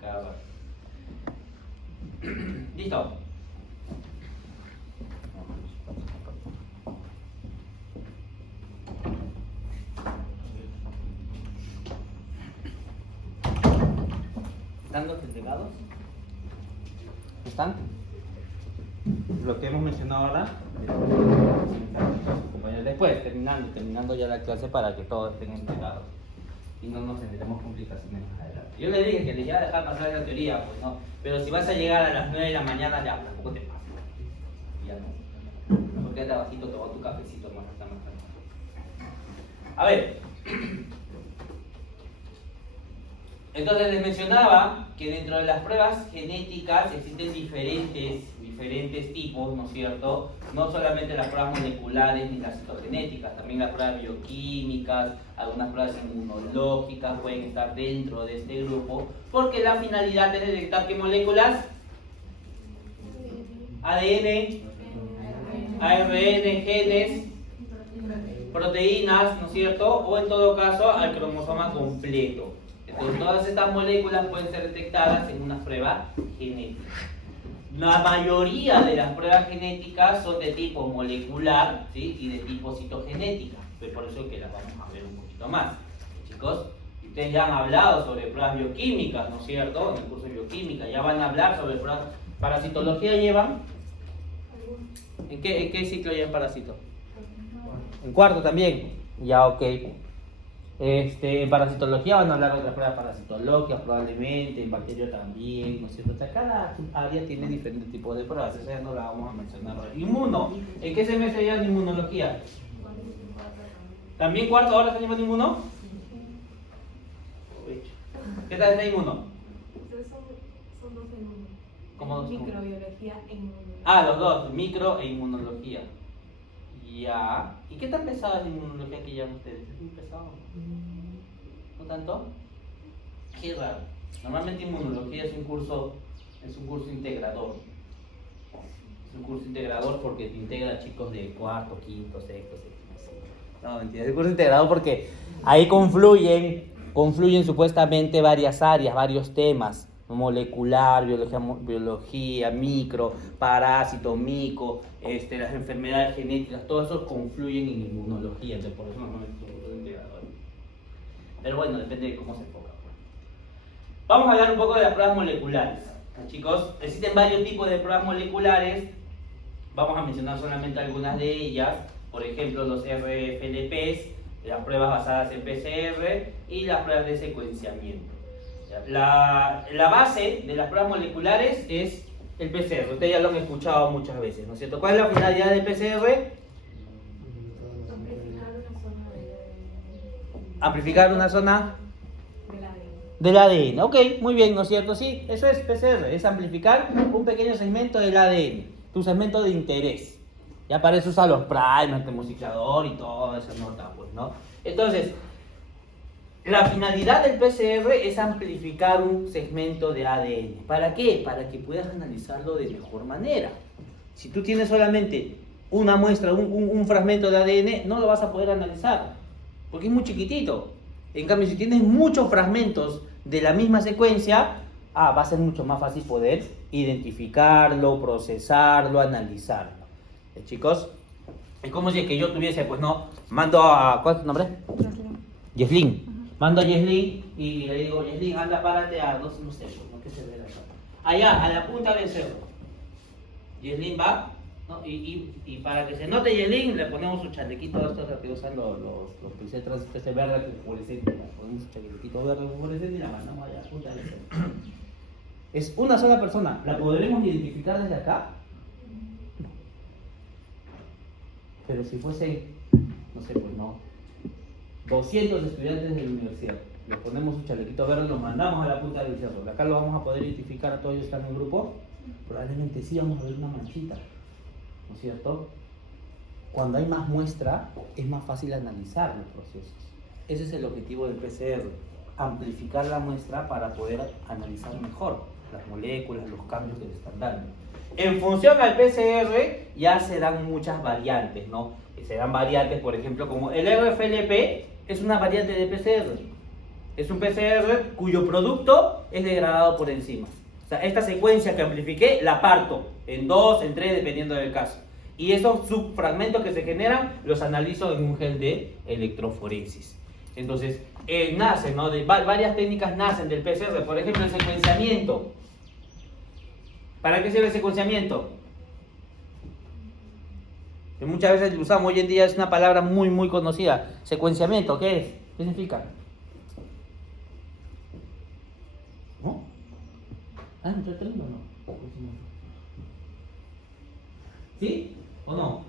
cada rato. ¿Listo? ¿Están los entregados? ¿Están? Lo que hemos mencionado ahora. Compañeros, después, terminando ya la clase para que todos estén entregados y no nos tendremos complicaciones más adelante. Yo le dije que les iba a dejar pasar esa teoría, pues no. Pero si vas a llegar a las 9 de la mañana, ya tampoco te pasa. Ya no. Porque de abajito te va tu cafecito, hermano. A ver. Entonces les mencionaba que dentro de las pruebas genéticas existen diferentes tipos, ¿no es cierto? No solamente las pruebas moleculares ni las citogenéticas, también las pruebas bioquímicas, algunas pruebas inmunológicas pueden estar dentro de este grupo, porque la finalidad es detectar qué moléculas: ADN, ARN, genes, proteínas, ¿no es cierto? O en todo caso al cromosoma completo. Entonces, todas estas moléculas pueden ser detectadas en una prueba genética. La mayoría de las pruebas genéticas son de tipo molecular, ¿sí? Y de tipo citogenética. Pues por eso que las vamos a ver un poquito más. Chicos, ustedes ya han hablado sobre pruebas bioquímicas, ¿no es cierto? En el curso de bioquímica. Ya van a hablar sobre pruebas. ¿Parasitología llevan? ¿En qué ciclo llevan parasito? En cuarto también. Ya, ok. En parasitología van a hablar de otras pruebas parasitológicas probablemente, en bacteria también, ¿no es cierto? O sea, cada área tiene diferentes tipos de pruebas, esa ya no la vamos a mencionar ahora. Inmuno, ¿en qué semestre llevan inmunología? ¿También cuarto ahora se llama inmuno? ¿Qué tal está inmuno? Son dos en uno. ¿Cómo dos? Microbiología e inmunología. Ah, los dos, micro e inmunología. Ya. ¿Y qué tan pesada es la inmunología que llevan ustedes? ¿Es muy pesado? ¿No tanto? Qué raro. Normalmente inmunología es un curso integrador. Es un curso integrador porque te integra chicos de cuarto, quinto, sexto, séptimo. No, mentira. Es un curso integrador porque ahí confluyen supuestamente varias áreas, varios temas. Molecular, biología, micro, parásito, mico, las enfermedades genéticas, todo eso confluyen en inmunología, entonces por eso normalmente son cursos integradores. Pero bueno, depende de cómo se enfoca. Vamos a hablar un poco de las pruebas moleculares. Chicos, existen varios tipos de pruebas moleculares. Vamos a mencionar solamente algunas de ellas. Por ejemplo, los RFLPs, las pruebas basadas en PCR y las pruebas de secuenciamiento. La base de las pruebas moleculares es el PCR. Ustedes ya lo han escuchado muchas veces, ¿no es cierto? ¿Cuál es la finalidad del PCR? Amplificar una zona del ADN. Ok, muy bien, ¿no es cierto? Sí, eso es PCR, es amplificar un pequeño segmento del ADN, tu segmento de interés. Ya para eso usan los primers, el musiclador y toda esa nota, pues, ¿no? Entonces, la finalidad del PCR es amplificar un segmento de ADN. ¿Para qué? Para que puedas analizarlo de mejor manera. Si tú tienes solamente una muestra, un fragmento de ADN, no lo vas a poder analizar, porque es muy chiquitito. En cambio, si tienes muchos fragmentos de la misma secuencia, va a ser mucho más fácil poder identificarlo, procesarlo, analizarlo. Chicos, es como si es que yo tuviese, pues no, mando a... ¿Cuál es tu nombre? Yeslin. Mando a Yeslin y le digo: Yeslin, anda, párate a no sé, ¿no? ¿Qué se ve acá? Allá, a la punta del cerro. Yeslin va, ¿no? Y para que se note Yeslin, le ponemos su chalequito de estos que usan los pincetras, este verde fluorescente. Le ponemos su chalequito verde fluorescente y la mandamos allá a la punta del cerro. Es una sola persona. ¿La podremos identificar desde acá? No. Pero si fuese, no sé, pues no, 200 estudiantes de la universidad, les ponemos un chalequito verde, los mandamos a la punta del cerro. ¿De acá lo vamos a poder identificar a todos ellos que están en grupo? Probablemente sí, vamos a ver una manchita, ¿no es cierto? Cuando hay más muestra, es más fácil analizar los procesos. Ese es el objetivo del PCR, amplificar la muestra para poder analizar mejor las moléculas, los cambios que le están dando. En función al PCR ya se dan muchas variantes, ¿no? Se dan variantes, por ejemplo, como el RFLP es una variante de PCR. Es un PCR cuyo producto es degradado por enzimas. O sea, esta secuencia que amplifiqué la parto en 2, en 3, dependiendo del caso. Y esos subfragmentos que se generan los analizo en un gel de electroforesis. Entonces, nacen, ¿no? Varias técnicas nacen del PCR. Por ejemplo, el secuenciamiento. ¿Para qué sirve el secuenciamiento? Que muchas veces lo usamos, hoy en día es una palabra muy conocida. Secuenciamiento, ¿qué es? ¿Qué significa? ¿No? ¿Ah, no está teniendo o no? ¿Sí? ¿O no?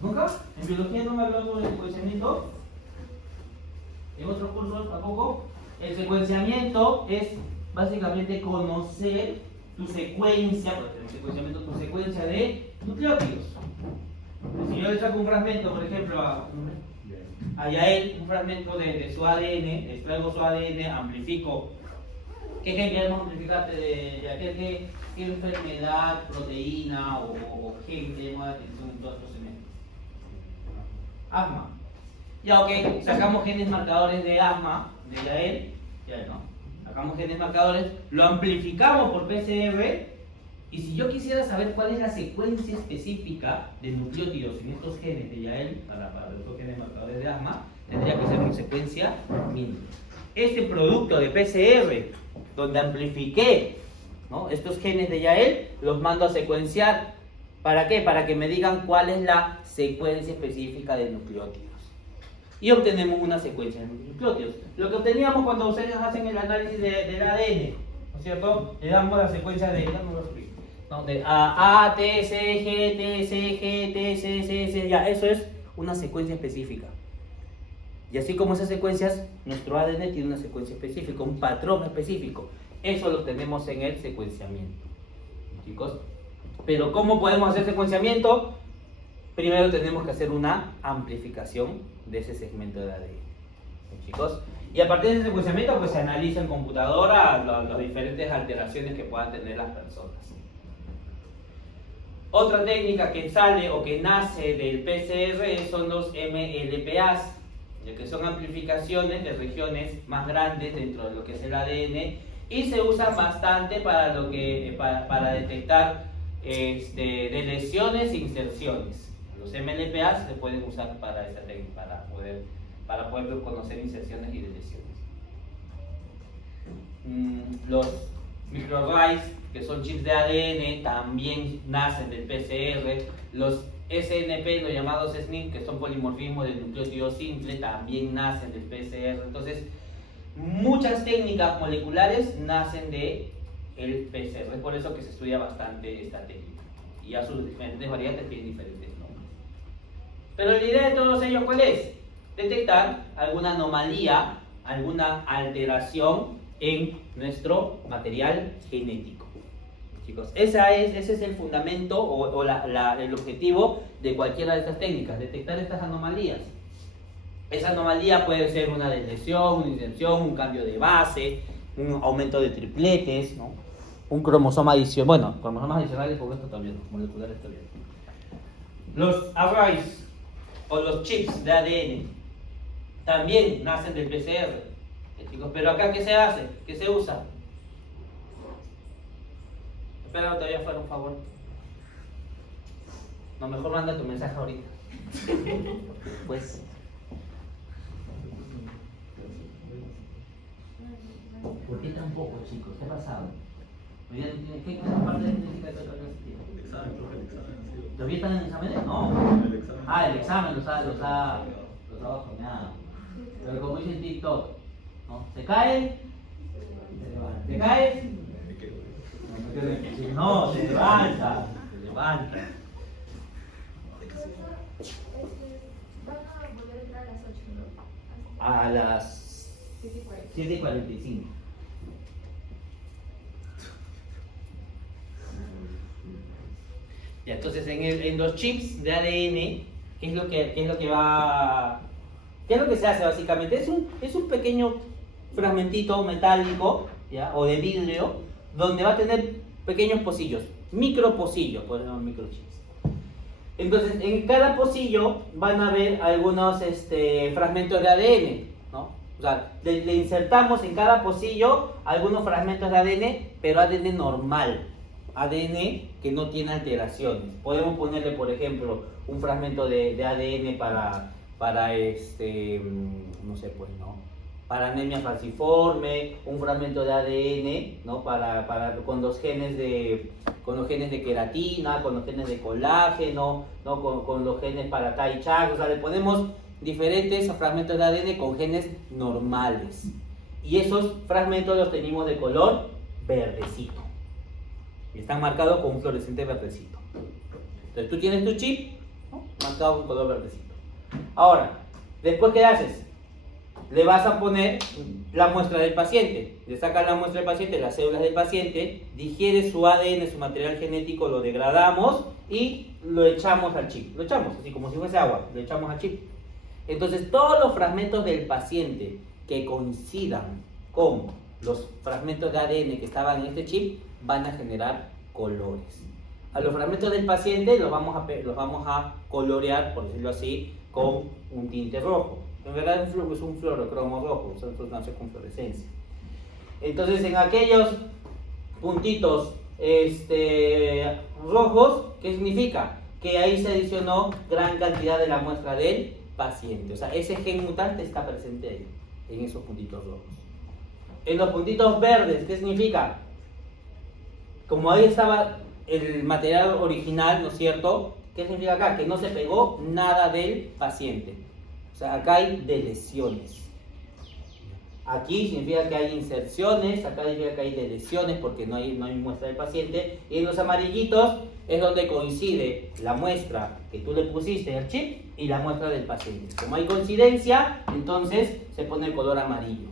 ¿Nunca? ¿En biología no me habló sobre el secuenciamiento? ¿En otros cursos tampoco? El secuenciamiento es básicamente conocer tu secuencia, tu secuencia de nucleótidos. Si yo le saco un fragmento, por ejemplo, a Yael, un fragmento de su ADN, extraigo su ADN, amplifico. ¿Qué gen queremos amplificar de Yael? ¿Qué enfermedad, proteína o gen que llama la atención en todos estos elementos? Asma. Ya, ok, sacamos genes marcadores de asma de Yael, ya no. Sacamos genes marcadores, lo amplificamos por PCR. Y si yo quisiera saber cuál es la secuencia específica de nucleótidos en estos genes de Yael, para estos genes marcadores de asma, tendría que ser una secuencia mínima. Este producto de PCR, donde amplifiqué, ¿no?, estos genes de Yael, los mando a secuenciar. ¿Para qué? Para que me digan cuál es la secuencia específica de nucleótidos. Y obtenemos una secuencia de nucleótidos. Lo que obteníamos cuando ustedes hacen el análisis del ADN, ¿no es cierto? Le damos la secuencia de A, T, C, G, T, C, G, T, C, C, C, ya, eso es una secuencia específica. Y así como esas secuencias, nuestro ADN tiene una secuencia específica, un patrón específico. Eso lo tenemos en el secuenciamiento, chicos. Pero ¿cómo podemos hacer secuenciamiento? Primero tenemos que hacer una amplificación de ese segmento de ADN, chicos. Y a partir de ese secuenciamiento, pues se analiza en computadora las diferentes alteraciones que puedan tener las personas. Otra técnica que sale o que nace del PCR son los MLPAs, ya que son amplificaciones de regiones más grandes dentro de lo que es el ADN y se usa bastante para para detectar de lesiones e inserciones. Los MLPAs se pueden usar para esta técnica, para poder conocer inserciones y lesiones. Los microarrays, que son chips de ADN, también nacen del PCR. Los SNP, los llamados SNP, que son polimorfismos del nucleótido simple, también nacen del PCR. Entonces, muchas técnicas moleculares nacen del PCR. Es por eso que se estudia bastante esta técnica. Y a sus diferentes variantes tienen diferentes nombres. Pero la idea de todos ellos, ¿cuál es? Detectar alguna anomalía, alguna alteración en nuestro material genético. Chicos, ese es el fundamento o el objetivo de cualquiera de estas técnicas, detectar estas anomalías. Esa anomalía puede ser una lesión, una inserción, un cambio de base, un aumento de tripletes, ¿no?, un cromosoma adicional. Bueno, cromosomas adicionales por esto también, moleculares también. Los arrays o los chips de ADN también nacen del PCR. Chicos, pero acá, ¿qué se hace? ¿Qué se usa? Espera, todavía fuera, un favor. No, mejor manda tu mensaje ahorita. Pues. ¿Por qué tan poco, chicos? ¿Qué ha pasado? ¿Qué parte de genética te toca? El examen, profe, el examen. ¿Todavía están en exámenes? No. El examen. Ah, el examen los ha bajoneado. Pero como dice en TikTok, ¿no? Se cae, se levanta. Se cae, no, se levanta. Se levanta. Van a volver a entrar a las 8, ¿no? A las 7:40. 7:45. Ya, entonces en los chips de ADN, ¿qué es lo que se hace básicamente? Es un pequeño fragmentito metálico, ¿ya?, o de vidrio, donde va a tener pequeños pocillos, micropocillos, por ejemplo, microchips. Entonces, en cada pocillo van a haber algunos fragmentos de ADN, ¿no? O sea, le insertamos en cada pocillo algunos fragmentos de ADN, pero ADN normal. ADN que no tiene alteraciones. Podemos ponerle, por ejemplo, un fragmento de ADN para no sé, pues, ¿no? Para anemia falciforme, un fragmento de ADN, ¿no? Con los genes de queratina, con los genes de colágeno, ¿no? Con los genes para Tai Chak, o sea, le ponemos diferentes fragmentos de ADN con genes normales. Y esos fragmentos los tenemos de color verdecito. Y están marcados con un fluorescente verdecito. Entonces tú tienes tu chip, ¿no? Marcado con color verdecito. Ahora, después, ¿qué haces? Le vas a poner la muestra del paciente. Le sacas la muestra del paciente, las células del paciente, digiere su ADN, su material genético, lo degradamos y lo echamos al chip. Lo echamos, así como si fuese agua, lo echamos al chip. Entonces, todos los fragmentos del paciente que coincidan con los fragmentos de ADN que estaban en este chip van a generar colores. A los fragmentos del paciente los vamos a colorear, por decirlo así, con un tinte rojo. En realidad es un fluorocromo rojo, nosotros nace con fluorescencia. Entonces, en aquellos puntitos rojos, ¿qué significa? Que ahí se adicionó gran cantidad de la muestra del paciente. O sea, ese gen mutante está presente ahí, en esos puntitos rojos. En los puntitos verdes, ¿qué significa? Como ahí estaba el material original, ¿no es cierto? ¿Qué significa acá? Que no se pegó nada del paciente. O sea, acá hay deleciones. Aquí significa que hay inserciones, acá significa que hay deleciones porque no hay muestra del paciente. Y en los amarillitos es donde coincide la muestra que tú le pusiste al chip y la muestra del paciente. Como hay coincidencia, entonces se pone el color amarillo.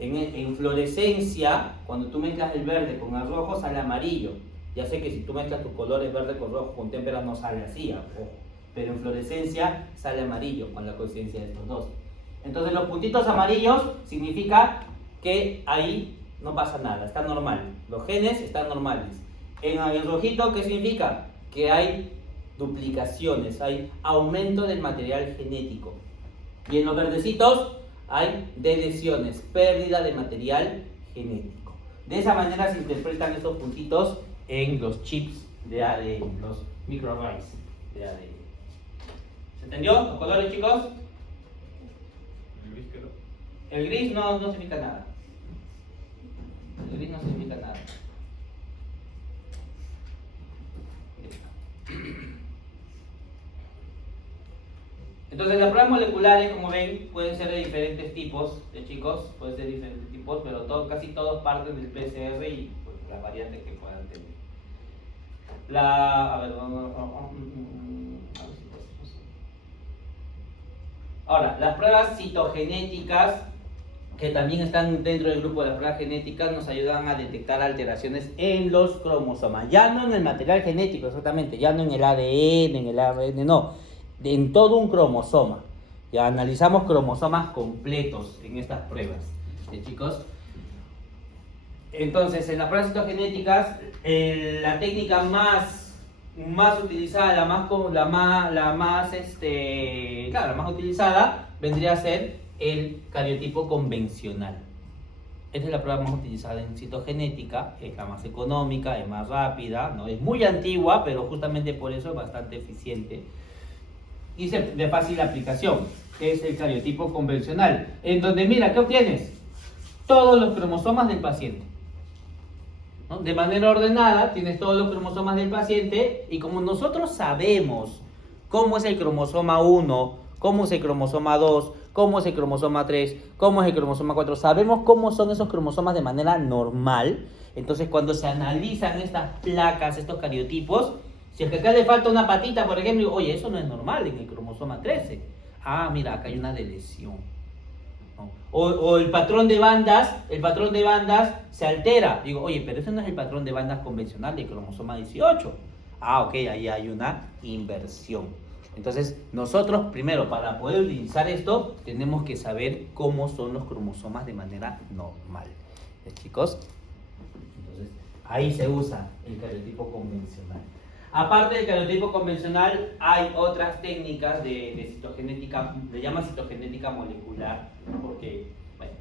En fluorescencia, cuando tú mezclas el verde con el rojo, sale amarillo. Ya sé que si tú mezclas tus colores verde con rojo con témpera no sale así, ojo. Pero en fluorescencia sale amarillo con la coincidencia de estos dos. Entonces los puntitos amarillos significa que ahí no pasa nada, está normal. Los genes están normales. En el rojito, ¿qué significa? Que hay duplicaciones, hay aumento del material genético. Y en los verdecitos hay deleciones, pérdida de material genético. De esa manera se interpretan estos puntitos en los chips de ADN, los microarrays de ADN. ¿Se entendió los colores, chicos? El gris quedó. El gris no significa nada. El gris no significa nada. Entonces las pruebas moleculares, como ven, pueden ser de diferentes tipos, chicos, pueden ser de diferentes tipos, pero casi todos parten del PCR y pues, las variantes que puedan tener. Ahora, las pruebas citogenéticas, que también están dentro del grupo de las pruebas genéticas, nos ayudan a detectar alteraciones en los cromosomas, ya no en el material genético exactamente, ya no en el ADN, en el ARN, no, en todo un cromosoma. Ya analizamos cromosomas completos en estas pruebas, ¿sí, chicos? Entonces, en las pruebas citogenéticas, la técnica más utilizada, la más utilizada vendría a ser el cariotipo convencional. Esta es la prueba más utilizada en citogenética, es la más económica, es más rápida, ¿no? Es muy antigua, pero justamente por eso es bastante eficiente y de fácil aplicación. Es el cariotipo convencional, en donde, mira, ¿qué obtienes? Todos los cromosomas del paciente, ¿no? De manera ordenada, tienes todos los cromosomas del paciente y como nosotros sabemos cómo es el cromosoma 1, cómo es el cromosoma 2, cómo es el cromosoma 3, cómo es el cromosoma 4, sabemos cómo son esos cromosomas de manera normal. Entonces, cuando se analizan estas placas, estos cariotipos, si es que acá le falta una patita, por ejemplo, digo, oye, eso no es normal en el cromosoma 13. Ah, mira, acá hay una deleción. ¿No? O el patrón de bandas se altera. Digo, oye, pero ese no es el patrón de bandas convencional del cromosoma 18. Ah, ok, ahí hay una inversión. Entonces, nosotros primero, para poder utilizar esto, tenemos que saber cómo son los cromosomas de manera normal. ¿Sí, chicos? Entonces, ahí se usa el cariotipo convencional. Aparte del cariotipo convencional, hay otras técnicas de citogenética, le llaman citogenética molecular, porque, bueno,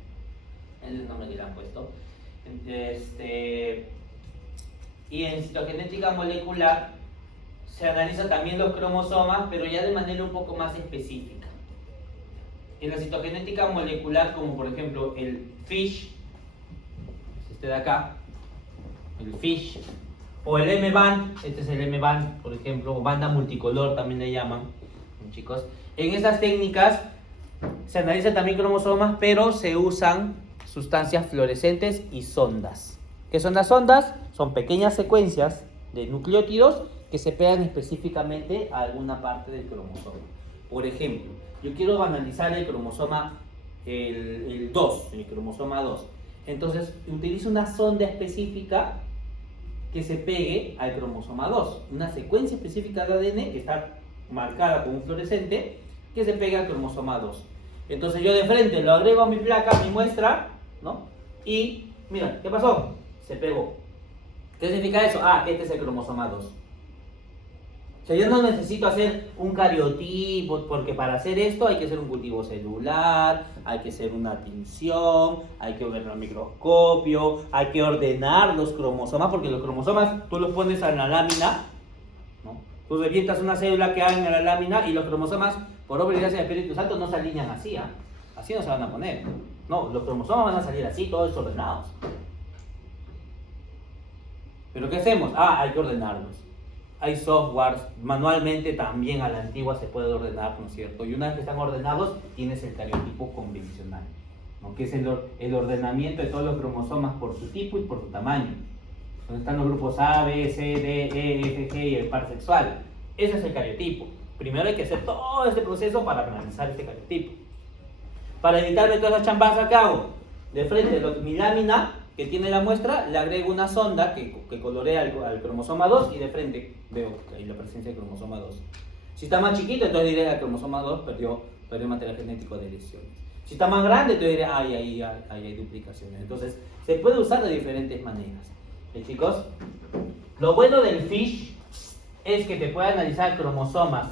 es el nombre que le han puesto. Y en citogenética molecular se analizan también los cromosomas, pero ya de manera un poco más específica. En la citogenética molecular, como por ejemplo el FISH, este de acá, el FISH, o el M-band, este es el M-band, por ejemplo, o banda multicolor también le llaman, chicos. En estas técnicas se analizan también cromosomas, pero se usan sustancias fluorescentes y sondas. ¿Qué son las sondas? Son pequeñas secuencias de nucleótidos que se pegan específicamente a alguna parte del cromosoma. Por ejemplo, yo quiero analizar el cromosoma el 2, el cromosoma 2. Entonces, utilizo una sonda específica que se pegue al cromosoma 2, una secuencia específica de ADN que está marcada con un fluorescente que se pega al cromosoma 2. Entonces yo de frente lo agrego a mi placa, a mi muestra, ¿no? Y mira, ¿qué pasó? Se pegó. ¿Qué significa eso? Ah, que este es el cromosoma 2. O sea, yo no necesito hacer un cariotipo, porque para hacer esto hay que hacer un cultivo celular, hay que hacer una tinción, hay que ver el microscopio, hay que ordenar los cromosomas, porque los cromosomas tú los pones en la lámina, ¿no? Tú revientas una célula que hay en la lámina y los cromosomas, por obra y gracia del Espíritu Santo, no se alinean así, ¿eh? Así no se van a poner. No, los cromosomas van a salir así, todos desordenados. ¿Pero qué hacemos? Ah, hay que ordenarlos. Hay softwares, manualmente también a la antigua se puede ordenar, ¿no es cierto? Y una vez que están ordenados, tienes el cariotipo convencional, ¿no? Que es el ordenamiento de todos los cromosomas por su tipo y por su tamaño. Donde están los grupos A, B, C, D, E, F, G y el par sexual. Ese es el cariotipo. Primero hay que hacer todo este proceso para analizar este cariotipo. Para evitarme todas las chambazas que hago, de frente mi lámina que tiene la muestra, le agrego una sonda que colorea al cromosoma 2 y de frente veo ahí la presencia del cromosoma 2. Si está más chiquito, entonces diré al cromosoma 2 perdió material genético de lesiones. Si está más grande, entonces diré ahí hay duplicaciones. Entonces se puede usar de diferentes maneras. Chicos, lo bueno del FISH es que te puede analizar cromosomas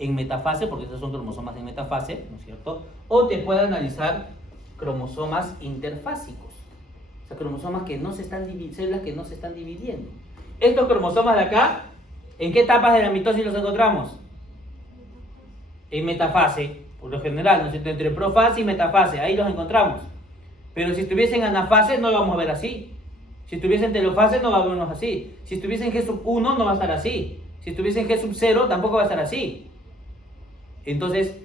en metafase, porque estos son cromosomas en metafase, ¿no es cierto? O te puede analizar cromosomas interfásicos. O sea, cromosomas que no se están células que no se están dividiendo. Estos cromosomas de acá, ¿en qué etapas de la mitosis los encontramos? En metafase, por lo general, ¿no es cierto? Entre profase y metafase, ahí los encontramos. Pero si estuviesen en anafase, no lo vamos a ver así. Si estuviese en telofase, no va a vernos así. Si estuviese en G sub 1, no va a estar así. Si estuviese en G sub 0, tampoco va a estar así. Entonces,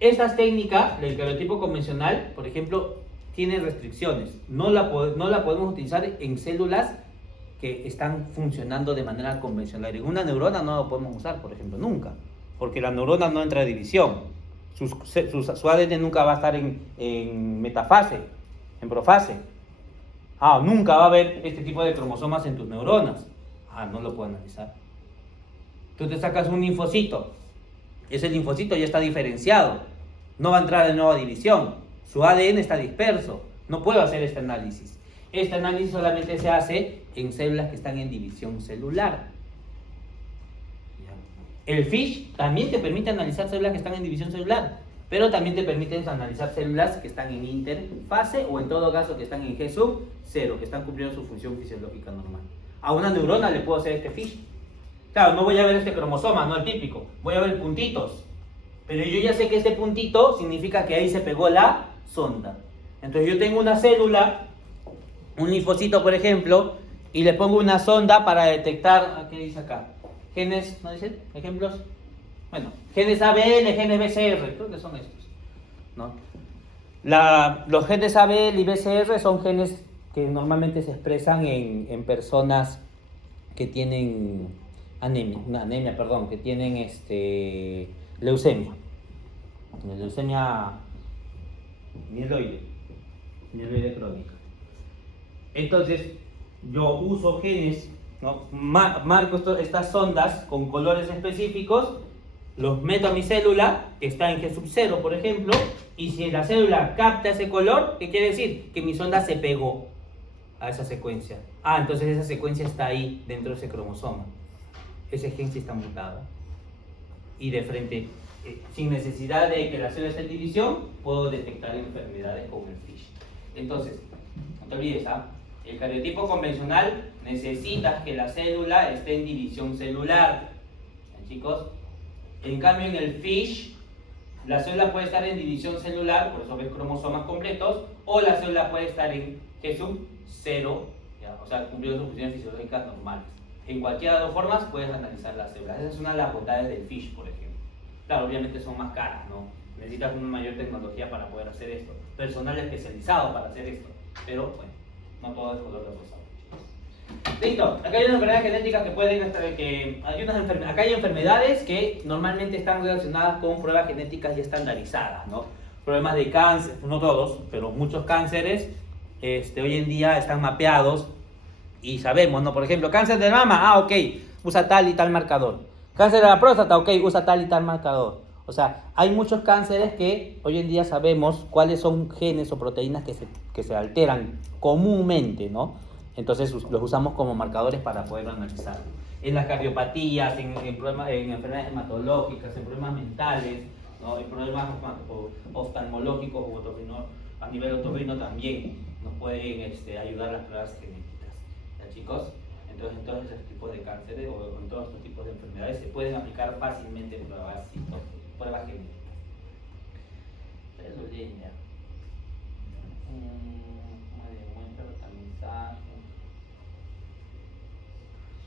estas técnicas del cariotipo convencional, por ejemplo, tiene restricciones. No la podemos utilizar en células que están funcionando de manera convencional. En una neurona no lo podemos usar, por ejemplo, nunca. Porque la neurona no entra a división. Su ADN nunca va a estar en metafase, en profase. Nunca va a haber este tipo de cromosomas en tus neuronas. No lo puedo analizar. Tú te sacas un linfocito. Ese linfocito ya está diferenciado. No va a entrar en nueva división. Su ADN está disperso. No puedo hacer este análisis. Este análisis solamente se hace en células que están en división celular. El FISH también te permite analizar células que están en división celular, pero también te permite analizar células que están en interfase o en todo caso que están en G sub 0, que están cumpliendo su función fisiológica normal. A una neurona le puedo hacer este FISH. Claro, no voy a ver este cromosoma, no el típico, voy a ver puntitos. Pero yo ya sé que este puntito significa que ahí se pegó la sonda. Entonces yo tengo una célula, un linfocito por ejemplo, y le pongo una sonda para detectar, ¿qué dice acá? Genes, ¿no dicen? ¿Ejemplos? Bueno, genes ABL, genes BCR, creo que son estos, ¿no? Los genes ABL y BCR son genes que normalmente se expresan en personas que tienen que tienen leucemia mieloide crónica. Entonces, yo uso genes, ¿no? Marco estas sondas con colores específicos, los meto a mi célula, que está en G sub 0, por ejemplo, y si la célula capta ese color, ¿qué quiere decir? Que mi sonda se pegó a esa secuencia. Entonces esa secuencia está ahí, dentro de ese cromosoma. ese gen sí está mutado. Y de frente, sin necesidad de que la célula esté en división, puedo detectar enfermedades con el FISH. Entonces, no te olvides, el cariotipo convencional necesitas que la célula esté en división celular. ¿Bien, chicos? En cambio, en el FISH, la célula puede estar en división celular, por eso ves cromosomas completos, o la célula puede estar en G 0, ¿ya? O sea, cumpliendo sus funciones fisiológicas normales. En cualquiera de las dos formas puedes analizar las células. Esa es una de las bondades del FISH, por ejemplo. Claro, obviamente son más caras, ¿no? Necesitas una mayor tecnología para poder hacer esto. Personal especializado para hacer esto. Pero, bueno, no todo es color de rosa. Listo, acá hay unas enfermedades genéticas que pueden estar, acá hay enfermedades que normalmente están relacionadas con pruebas genéticas ya estandarizadas, ¿no? Problemas de cáncer, no todos, pero muchos cánceres hoy en día están mapeados y sabemos, ¿no? Por ejemplo, cáncer de mama, ok, usa tal y tal marcador. Cáncer de la próstata, ok, usa tal y tal marcador. O sea, hay muchos cánceres que hoy en día sabemos cuáles son genes o proteínas que se alteran comúnmente, ¿no? Entonces los usamos como marcadores para poder analizar. En las cardiopatías, en enfermedades hematológicas, en problemas mentales, ¿no? En problemas oftalmológicos o a nivel otorrino también nos pueden ayudar las pruebas genéticas. ¿Ya, chicos? Entonces, en todos esos tipos de cánceres o en todos estos tipos de enfermedades se pueden aplicar fácilmente pruebas genéticas. Celulinia. Muestra, tamizaje.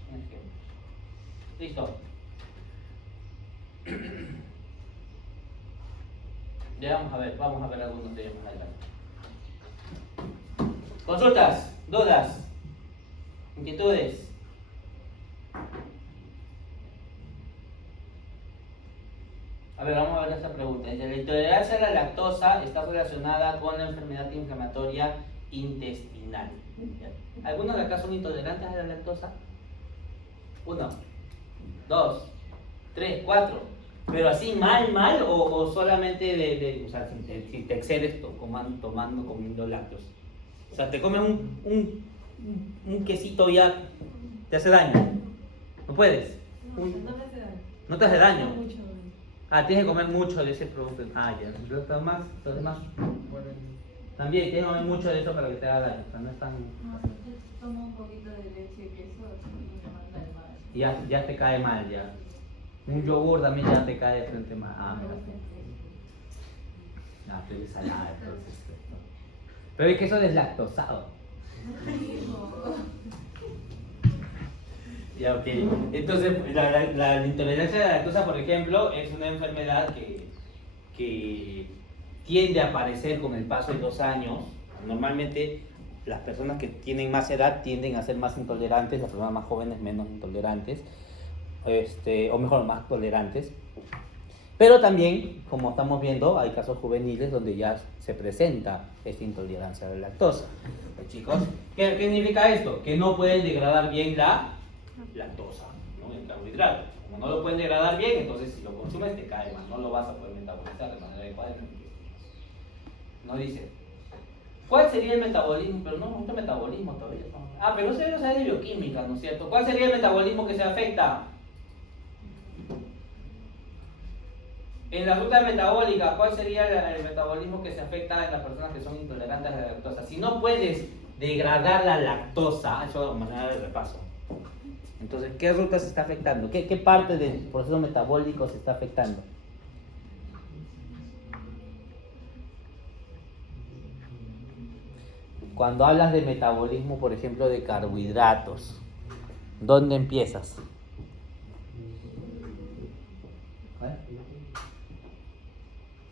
Un ejemplo. Listo. Ya vamos a ver algunos de ellos más adelante. Consultas, dudas, inquietudes. A ver, vamos a ver esta pregunta. Dice, la intolerancia a la lactosa está relacionada con la enfermedad inflamatoria intestinal. ¿Ya? ¿Algunos de acá son intolerantes a la lactosa? 1, 2, 3, 4. Pero así mal, o solamente o sea, si te excedes comiendo lácteos. O sea, te comes un quesito ya, te hace daño. ¿No puedes? No, no me hace daño. ¿No te hace daño? Mucho. Tienes que comer mucho de ese producto. Ya. Los demás también tienes que comer mucho de eso para que te haga daño. O sea, no es tan... No, si tomo un poquito de leche y queso y me manda el mal. Ya te cae mal, ya. Un yogur también ya te cae de frente mal. Mira. Tú eres salada, entonces. Pero el queso es deslactosado. Ya, ok. Entonces, la intolerancia a la lactosa, por ejemplo, es una enfermedad que tiende a aparecer con el paso de los años. Normalmente, las personas que tienen más edad tienden a ser más intolerantes, las personas más jóvenes menos intolerantes, o mejor, más tolerantes. Pero también, como estamos viendo, hay casos juveniles donde ya se presenta esta intolerancia a la lactosa. Chicos, ¿qué significa esto? Que no pueden degradar bien la lactosa, ¿no? El carbohidrato. Como no lo pueden degradar bien, entonces si lo consumes te cae mal, no lo vas a poder metabolizar de manera adecuada. No dice, ¿cuál sería el metabolismo? Pero no, este metabolismo todavía. Pero eso es de bioquímica, ¿no es cierto? ¿Cuál sería el metabolismo que se afecta? En la ruta metabólica, ¿cuál sería el metabolismo que se afecta en las personas que son intolerantes a la lactosa? Si no puedes degradar la lactosa, eso de manera de repaso. Entonces, ¿qué ruta se está afectando? ¿Qué parte del proceso metabólico se está afectando? Cuando hablas de metabolismo, por ejemplo, de carbohidratos, ¿dónde empiezas?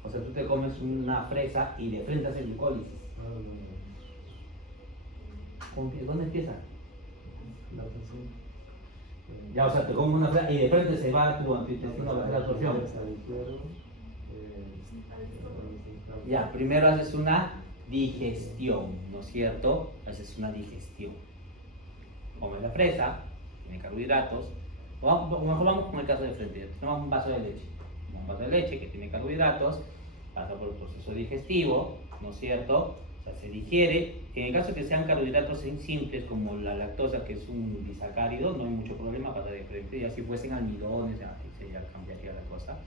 O sea, tú te comes una fresa y de frente haces glicólisis. ¿Dónde empieza? Ya, o sea, te comes una fresa y de frente se va a tu intestino a hacer la absorción. Ya, primero haces una digestión, ¿no es cierto? Haces una digestión. Comes la fresa, tiene carbohidratos. O mejor vamos con el caso de frente. Tomamos un vaso de leche. Un vaso de leche que tiene carbohidratos, pasa por el proceso digestivo, ¿no es cierto? sea, se digiere. En el caso que sean carbohidratos simples como la lactosa, que es un disacárido, no hay mucho problema para diferenciar. Ya si fuesen almidones, ya cambiaría la cosa.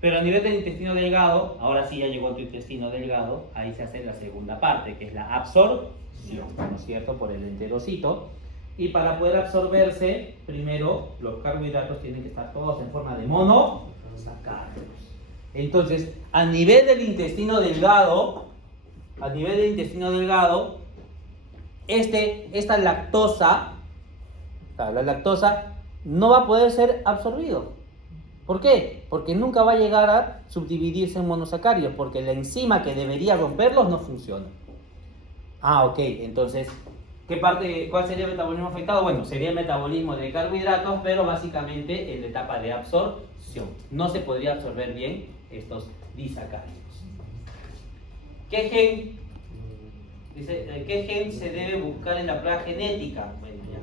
Pero a nivel del intestino delgado, ahora sí ya llegó tu intestino delgado, ahí se hace la segunda parte, que es la absorción, ¿no es cierto? Por el enterocito. Y para poder absorberse, primero los carbohidratos tienen que estar todos en forma de monosacáridos. Entonces, a nivel del intestino delgado, esta lactosa, la lactosa, no va a poder ser absorbido. ¿Por qué? Porque nunca va a llegar a subdividirse en monosacáridos, porque la enzima que debería romperlos no funciona. Ok, entonces, ¿cuál sería el metabolismo afectado? Bueno, sería el metabolismo de carbohidratos, pero básicamente en la etapa de absorción. No se podría absorber bien estos disacáridos. ¿Qué gen? Dice, ¿qué gen se debe buscar en la prueba genética? Bueno, ya.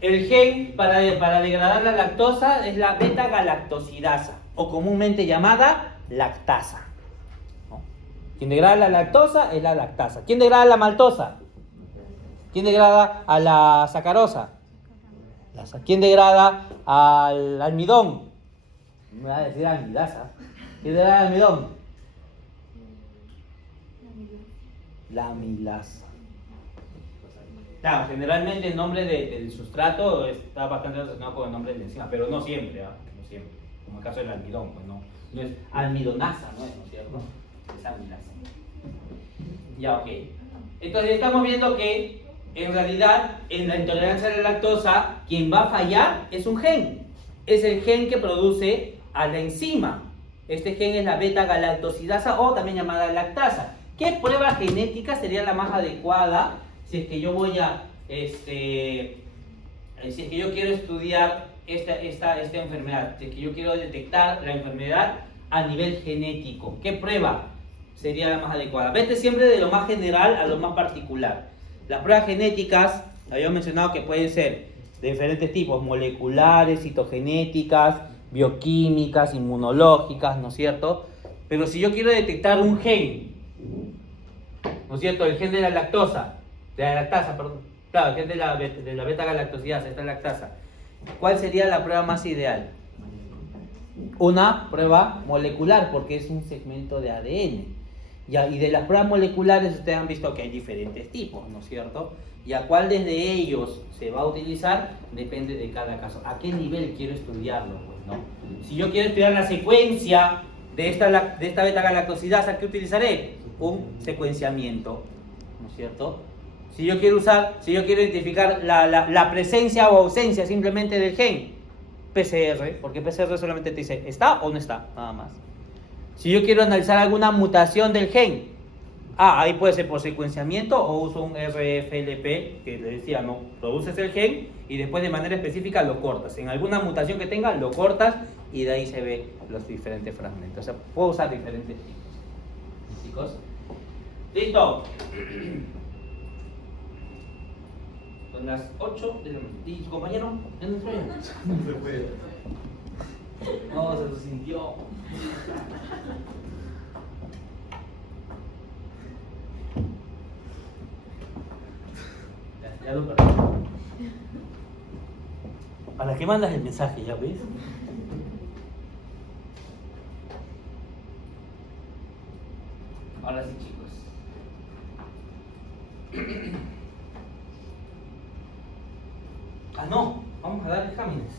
El gen para degradar la lactosa es la beta-galactosidasa, o comúnmente llamada lactasa. ¿No? Quien degrada la lactosa es la lactasa. ¿Quién degrada la maltosa? ¿Quién degrada a la sacarosa? ¿Quién degrada al almidón? No me va a decir almidasa. ¿Quién degrada al almidón? La amilasa. Claro, generalmente el nombre del sustrato está bastante relacionado con el nombre de la enzima, pero no siempre, no siempre. Como el caso del almidón, pues no es almidonasa, ¿no es cierto? Es amilasa. Ya, ok. Entonces estamos viendo que en realidad en la intolerancia a la lactosa, quien va a fallar es un gen. Es el gen que produce a la enzima. Este gen es la beta-galactosidasa o también llamada lactasa. ¿Qué prueba genética sería la más adecuada si es que yo voy a, si es que yo quiero estudiar esta enfermedad, si es que yo quiero detectar la enfermedad a nivel genético? ¿Qué prueba sería la más adecuada? Vete siempre de lo más general a lo más particular. Las pruebas genéticas, habíamos mencionado que pueden ser de diferentes tipos, moleculares, citogenéticas, bioquímicas, inmunológicas, ¿no es cierto? Pero si yo quiero detectar un gen, ¿no es cierto? El gen de la lactasa, perdón. Claro, el gen de la beta-galactosidasa, esta lactasa. ¿Cuál sería la prueba más ideal? Una prueba molecular, porque es un segmento de ADN. Y de las pruebas moleculares ustedes han visto que hay diferentes tipos, ¿no es cierto? Y a cuál desde ellos se va a utilizar depende de cada caso. ¿A qué nivel quiero estudiarlo? Pues, ¿no? Si yo quiero estudiar la secuencia de esta beta-galactosidasa, ¿qué utilizaré? Un secuenciamiento, ¿no es cierto? Si yo quiero identificar la presencia o ausencia simplemente del gen, PCR, porque PCR solamente te dice ¿está o no está? Nada más. Si yo quiero analizar alguna mutación del gen, ahí puede ser por secuenciamiento o uso un RFLP, que le decía, no, produces el gen y después de manera específica lo cortas. En alguna mutación que tenga, lo cortas y de ahí se ve los diferentes fragmentos. O sea, puedo usar diferentes tipos. Chicos, ¿listo? Son las 8 de la mañana. ¿Y su compañero? ¿Ya no entró ya? No se puede. No, se lo sintió. Ya lo perdí. ¿Para qué mandas el mensaje? ¿Ya ves? Ahora sí, chicos. No, vamos a dar exámenes.